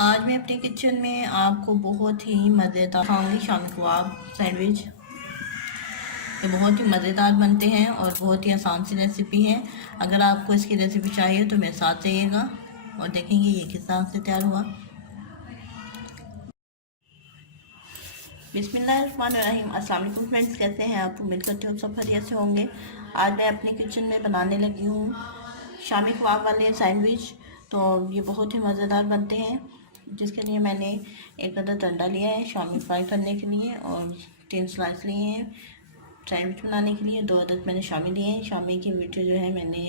आज मैं अपने किचन में आपको बहुत ही मज़ेदार खाऊंगी शामी कबाब सैंडविच। ये बहुत ही मज़ेदार बनते हैं और बहुत ही आसान सी रेसिपी है। अगर आपको इसकी रेसिपी चाहिए तो मेरे साथ रहिएगा और देखेंगे ये किस तरह से तैयार हुआ। बिस्मिल्लाहिर्रहमानिर्रहीम। अस्सलाम वालेकुम फ्रेंड्स, कैसे हैं आप? उम्मीद करती हूँ सब खैरियत से होंगे। आज मैं अपने किचन में बनाने लगी हूँ शामी कबाब वाले सैंडविच। तो ये बहुत ही मज़ेदार बनते हैं, जिसके लिए मैंने एक अदद अंडा लिया है शामी फ्राई करने के लिए और 3 स्लाइस लिए हैं सैंडविच बनाने के लिए। 2 अदद मैंने शामी लिए हैं। शामी की वीडियो जो है मैंने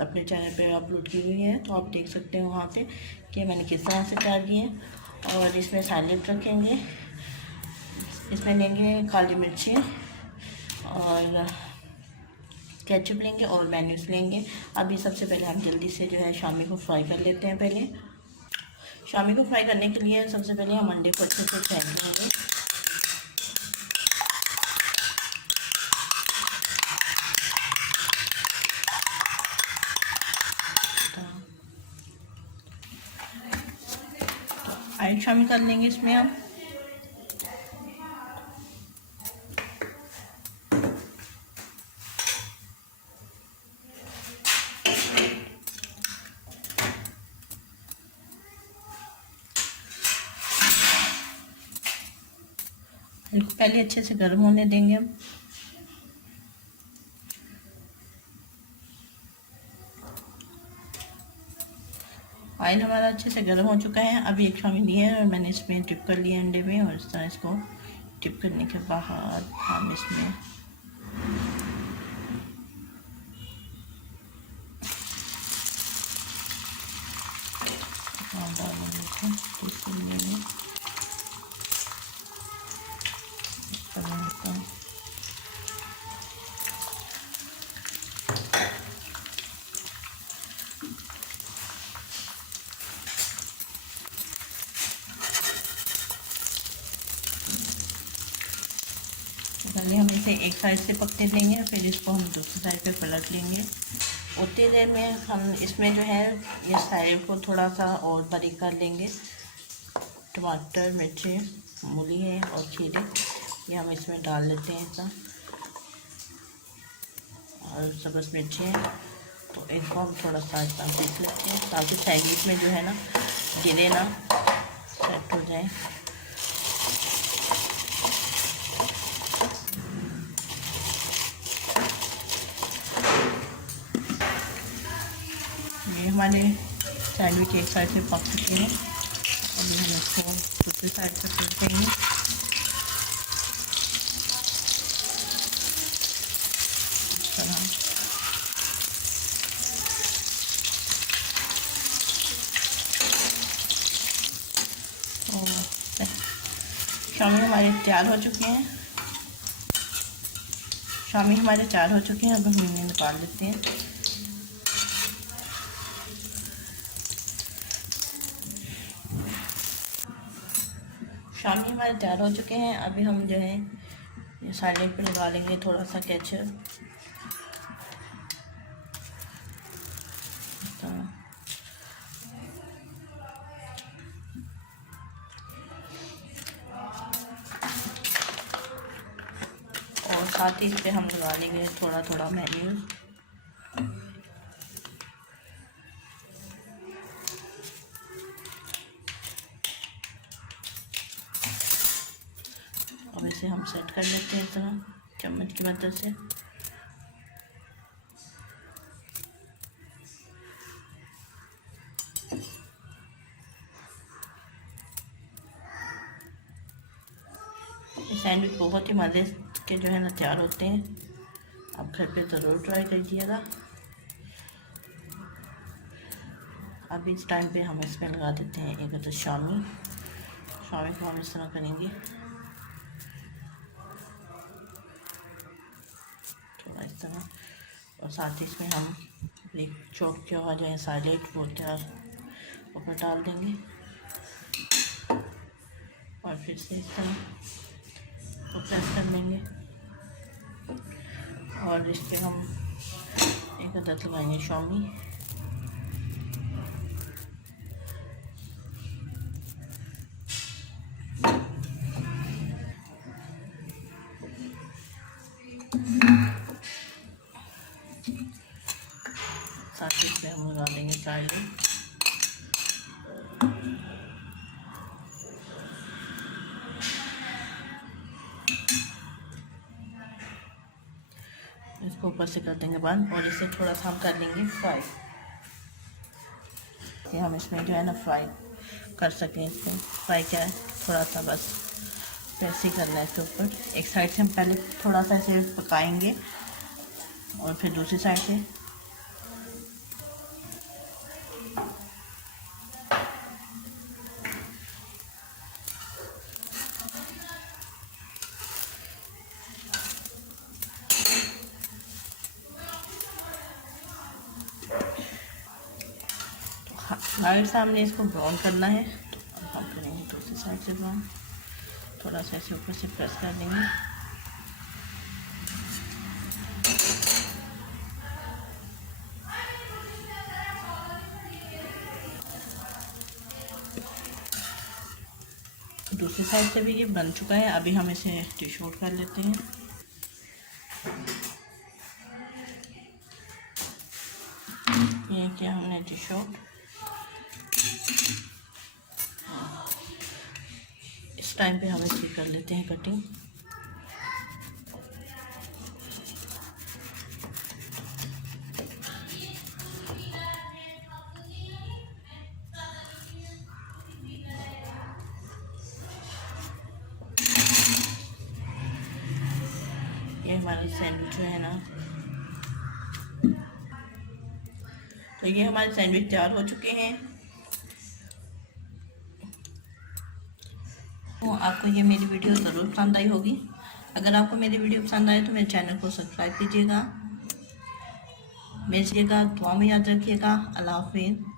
अपने चैनल पे अपलोड की हुई है, तो आप देख सकते हैं वहाँ पे कि मैंने किस तरह से तैयार किए हैं। और इसमें सैलेड रखेंगे, इसमें लेंगे काली मिर्ची और केचप लेंगे और मेयोनीज लेंगे। अभी सबसे पहले हम जल्दी से जो है शामी को फ्राई कर लेते हैं। पहले शामी को फ्राई करने के लिए सबसे पहले हम अंडे को अच्छे से फेंट लेंगे। आइट शामिल कर लेंगे इसमें हम। इनको पहले अच्छे से गर्म होने देंगे हम। ऑयल हमारा अच्छे से गर्म हो चुका है। अभी एक शामी ली है और मैंने इसमें डिप कर लिया अंडे में, और इस तरह इसको डिप करने के बाद हम इसमें डालेंगे। पहले हम इसे एक साइड से पकने देंगे, फिर इसको हम दूसरी साइड पे पलट लेंगे। उतनी देर में हम इसमें जो है ये साइड को थोड़ा सा और बारीक कर लेंगे। टमाटर, मिर्ची, मूली है और खीरे, ये हम इसमें डाल लेते हैं ऐसा, और सब्ज़ मिर्ची है। तो इनको हम थोड़ा सा इतना पीस लेते हैं ताकि सैंडविच में जो है ना गिरे ना, सेट हो जाए। ये हमारे सैंडविच एक साइड से पक चुके हैं। अभी हम इसको दूसरी साइड से कर देंगे। शामी हमारे तैयार हो चुके हैं। शामी हमारे तैयार हो चुके हैं। अब हम इन्हें निकाल लेते हैं। शामी हमारे तैयार हो चुके हैं। अभी हम जो है ये सैलेड पे लगा लेंगे थोड़ा सा केचप। और साथ ही इस पर हम लगा लेंगे थोड़ा थोड़ा मेयोनीज। अब इसे हम सेट कर लेते हैं इस तरह चम्मच की मदद से। ये सैंडविच बहुत ही मज़े के जो है ना तैयार होते हैं। आप घर पे ज़रूर ट्राई कीजिएगा। अब इस टाइम पे हम इसमें लगा देते हैं एक अदद शामी। शामी को हम इस तरह करेंगे थोड़ा इस तरह, और साथ ही इसमें हम एक चॉप किया हुआ जो है सैलेड वो तैयार ऊपर डाल देंगे, और फिर से इस तरह को प्रेस कर लेंगे। और इस पर हम एक अदद लगाएंगे शामी। इसमें हम लगा देंगे साइड में। इसको ऊपर से कर देंगे बंद और इसे थोड़ा सा हम कर लेंगे फ्राई। कि हम इसमें जो है ना फ्राई कर सकें। इसमें फ्राई क्या है, थोड़ा सा बस वैसे ही करना है इसके ऊपर। एक साइड से हम पहले थोड़ा सा इसे पकाएंगे और फिर दूसरी साइड से। लाइट सामने इसको ब्राउन करना है, तो अब हम करेंगे दूसरी साइड से ब्राउन। थोड़ा सा ऐसे ऊपर से प्रेस कर देंगे। दूसरी साइड से भी ये बन चुका है। अभी हम इसे डिश आउट कर लेते हैं। ये क्या हमने डिश आउट। इस टाइम पे हम इसकी कर लेते हैं कटिंग। ये हमारा सैंडविच है ना, तो ये हमारे सैंडविच तैयार हो चुके हैं। तो आपको ये मेरी वीडियो ज़रूर पसंद आई होगी। अगर आपको मेरी वीडियो पसंद आए तो मेरे चैनल को सब्सक्राइब कीजिएगा। भेजिएगा, दुआ में याद रखिएगा। अल्लाह हाफिज़।